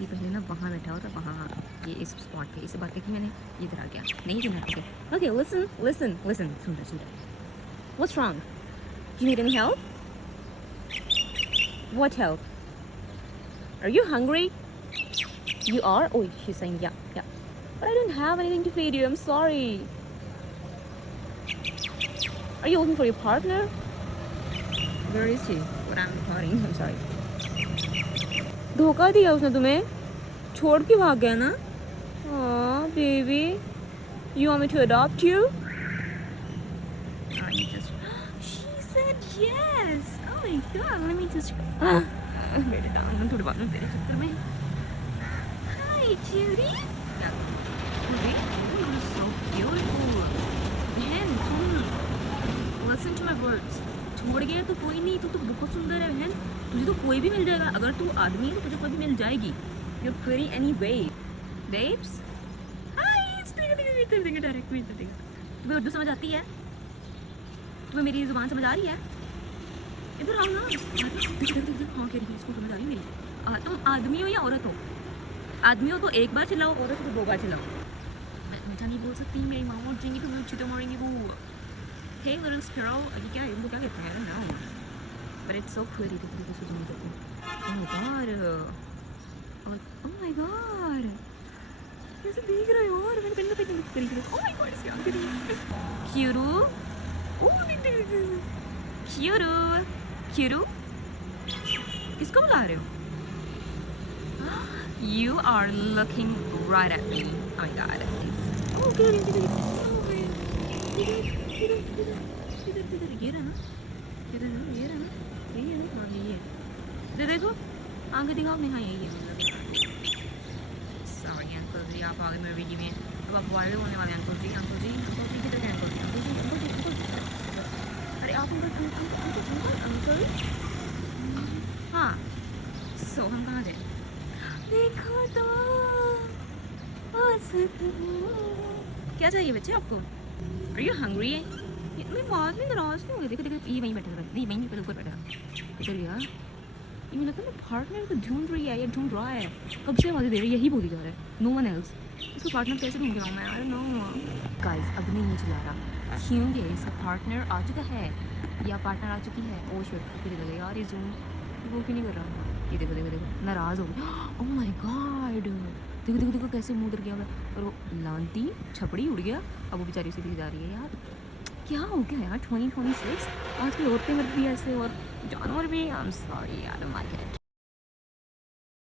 से पहले ना वहाँ बैठा हुआ था, वहाँ ये इस स्पॉट पे, इससे बात की मैंने, ये इधर आ गया, नहीं देना ठीक है। ओके लिसन लिसन लिसन, सुन रहा सुन रहा, what's wrong, you need any help, what help, are you hungry, you are, oh she's saying yeah but I don't have anything to feed you, I'm sorry, are you looking for your partner, where is she, what I'm recording, I'm sorry, धोखा दिया उसने तुम्हें, छोड़ के भाग गया ना, oh baby, you want me to adopt you, you just she said yes, oh my god, let me just wait it down, थोड़ी बात में तेरे चक्कर में, hi cutie, yeah, you're so beautiful, बहन तुम listen to my words, छोड़ गया तो कोई नहीं, तू तो बहुत सुंदर है बहन, तुझे तो कोई भी मिल जाएगा, अगर तू आदमी है तो तुझे कोई भी मिल जाएगी, you're pretty anyway, babes, hi, देखो डायरेक्ट में देखो, तुम्हें उर्दू समझ आती है, तुम्हें मेरी जुबान समझ आ रही है, इधर आओ ना, हाँ कह रही है, इसको समझ आ रही है मेरी, तुम आदमी हो या औरत हो, आदमी हो तो एक बार चिल्लाओ, औरत हो तो 2 बार चिल्लाओ, मैं मीठा नहीं बोल सकती, मेरी माँ उठ जाएंगी तो मुझे छींटे मारेंगी वो, hey little sparrow, ये क्या है, इनको क्या कहते हैं, I don't know, but it's so pretty, देखो सुजमी को, oh my god, oh my god, कैसे देख रहे हो, और मैंने पेन पे करी करी, oh my god, इसके आगे क्यूरू, ओह देखो क्यूरू, क्यूरू, किसको बुला रहे हो, you are looking right at me, oh my god, oh good, ये रहा ना, ये रहा ना, हाँ ये देखो, आगे दिखाओ, नहीं हाँ यही है, सॉरी अंकल जी, आप आगे मेरे वीडियो में, अब आप वायरल होने वाले अंकल जी, अंकल जी, अंकल जी किधर है, अंकल जी, अंकल जी, अंकल जी, अंकल जी, अरे आप अंकल, हाँ, सो हम कहाँ गए, देखो तो, क्या चाहिए बच्चे आपको, आर यू हंग्री, मैं बाद में नाराज नहीं हो गई, देखो देखो ये वहीं बैठा था, ये वहीं पे ऊपर बैठा, इधर यार, ये मुझे लगता है पार्टनर को ढूंढ रही है या ढूंढ रहा है, कब से आवाज़ें दे रही है, यही बोली जा रहा है, नो वन एल्स, इसको पार्टनर कैसे ढूंढ के लाऊं मैं, आई डोंट नो गाइस, अब नहीं चला रहा, क्योंकि इसका पार्टनर आ चुका है या पार्टनर आ चुकी है, ओ शिट फिर लगे यार ये जूम वो क्यों नहीं कर रहा, ये देखो देखो देखो नाराज़ हो गई, ओह माय गॉड, देखो देखो देखो कैसे मुंह उधर गया हुआ, और वो लांती छपड़ी उड़ गया, अब वो बेचारी से भी जा रही है यार, क्या हो गया यार 2026, आजकल औरतें मर भी ऐसे और जानवर भी, आई एम सॉरी यार, माय गॉड।